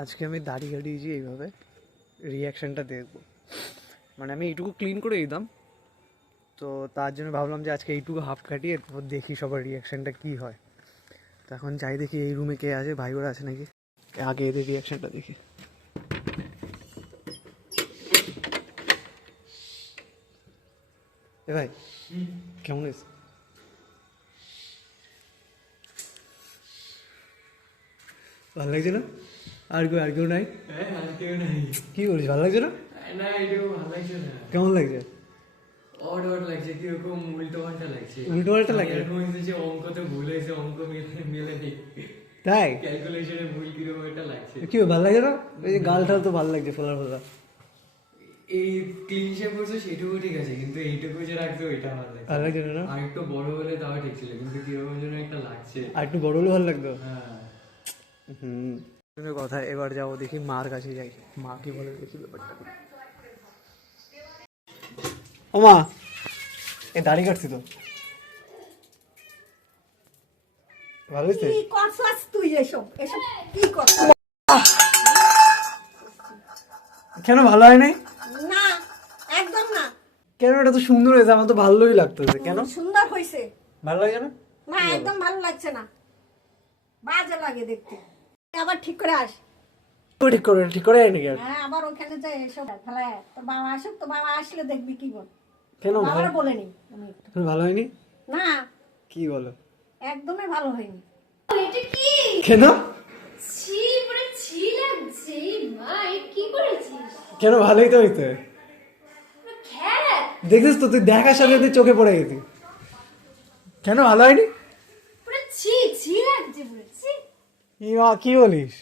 আজকে আমি দাড়ি কাটিয়েছি এইভাবে রিয়াকশানটা দেখব। মানে আমি এইটুকু ক্লিন করে দিতাম। তো তার জন্য ভাবলাম যে আজকে এইটুকু হাফ কাটিয়ে তারপর দেখি সবার রিয়াকশানটা কী হয়। তো এখন যাই দেখি এই রুমে কে আছে, ভাই ওরা আছে নাকি? আগে এদের রিয়াকশানটা দেখি। এ ভাই, কেমন হয়েছে ভালো লাগছে না? আর কেউ আর কেউ নাই? হ্যাঁ কি বলিস ভালো লাগছে না? না ভালো লাগছে না। কেমন লাগছে? অড অড লাগছে কীরকম উল্টো পাল্টা লাগছে। উল্টো পাল্টা লাগে? এরকম যে অঙ্ক তো ভুল হয়েছে অঙ্ক মেলে মেলে নেই। তাই? ক্যালকুলেশনে ভুল কীরকম একটা লাগছে। কি ভালো লাগছে না? এই যে গালটাও তো ভালো লাগছে ফোলা ফোলা। এই ক্লিন শেপ করছে সেটুকু ঠিক আছে কিন্তু এইটুকু যে রাখছে ওইটা ভালো লাগছে ভালো লাগছে না? আর একটু বড় হলে তাও ঠিক ছিল কিন্তু কীরকম যেন একটা লাগছে। আর একটু বড় হলে ভালো লাগতো? হ্যাঁ। হুম। কথা এবার যাব দেখি মার কাছে যাই। মা কি বলে দেখি ব্যাপারটা ও মা এ দাড়ি কাটছি তো। ভালো হয়েছে? কি করছস তুই এসব? এসব কি করছস? কেন ভালো হয় নাই না একদম না। কেন? এটা তো সুন্দর হয়েছে আমার তো ভালোই লাগতেছে কেন? সুন্দর হয়েছে। ভালো লাগে না? না একদম ভালো লাগছে না। বাজে লাগে দেখতে। আবার ঠিক করে আস। ঠিক করে ঠিক করে নাকি আর? হ্যাঁ আবার ওখানে যাই এসব ফেলা তোর বাবা আসুক তো বাবা আসলে দেখবি কি বল। কেন ভালো? বাবারা বলেনি ভালো হয়নি? না। কি বলো? একদমই ভালো হয়নি। এটা কি? কেন? ছি পুরো ছি লাগছে মা কি করেছিস? কেন ভালোই তো হইতে। দেখিস তো তুই দেখার সাথে সাথে চোখে পড়ে গেছি কেন ভালো হয়নি পুরো ছি ছি লাগছে পুরো ছি ই মা কি বলিস?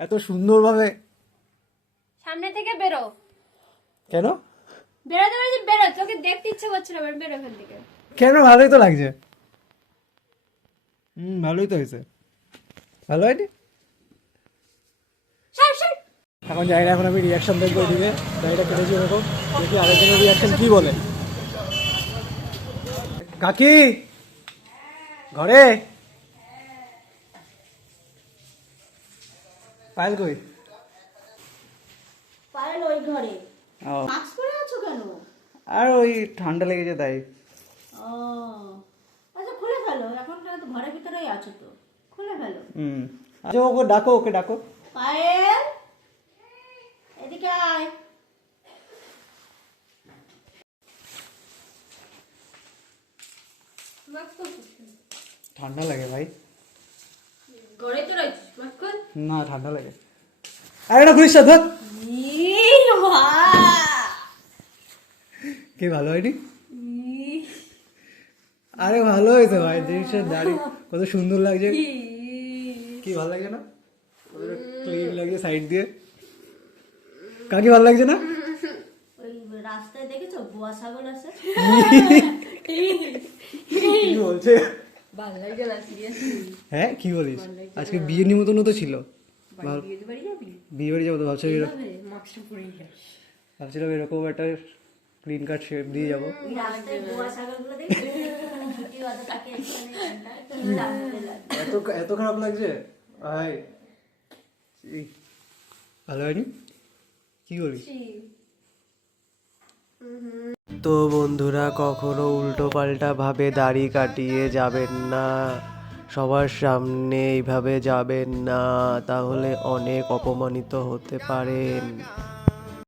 এত সুন্দরভাবে সামনে থেকে বেরো। কেন? বেরোতে বেরোতে বেরো তোকে দেখতে ইচ্ছে করছিল এবার বেরো এখান থেকে। কেন? ভালোই তো লাগছে। হুম ভালোই তো হয়েছে। ভালো হয়নি? এখন জানি না এখন আমি রিয়াকশন দেখব ওইদিকে গাড়িটা কেটেছি এরকম। দেখি আরেকজনের রিয়াকশন কি বলে। কাকি! ঘরে! পায়েল কই? পায়েল ওই ঘরে। ও। মাস্ক পরে আছো কেন? আর ওই ঠান্ডা লেগেছে তাই। ও। আচ্ছা খুলে ফেলো। এখন তো ঘরের ভিতরেই আছো তো। খুলে ফেলো। হুম। আচ্ছা ওকে ডাকো ওকে ডাকো। পায়েল? এদিকে আয়। ঠান্ডা লাগে ভাই ঘরে তো রাখছিস মাস্ক কর না ঠান্ডা লাগে। আরে না খুলিস ধর। কি ভালো হয়নি? আরে ভালো হয়েছে ভাই জিনিসের দাড়ি কত সুন্দর লাগছে। কি ভালো লাগছে না? ক্লিন লাগছে সাইড দিয়ে। কাকি ভালো লাগছে না? রাস্তায় দেখেছ বুয়া ছাগল আছে? কি বলছে? হ্যাঁ কি বলিস? আজকে বিয়ে নিমন্ত্রণ তো ছিল। বিয়ে বাড়ি যাবি? বিয়ে বাড়ি যাব তো ভাবছিলাম ভাবছিলাম এরকম একটা ক্লিন কাট শেপ দিয়ে যাব। এত এত খারাপ লাগছে? ভাই ছি। ভালো হয়নি? কি বলিস? তো বন্ধুরা, কখনো উল্টো পাল্টা ভাবে দাড়ি কাটিয়ে যাবেন না। সবার সামনে এইভাবে যাবেন না, তাহলে অনেক অপমানিত হতে পারেন।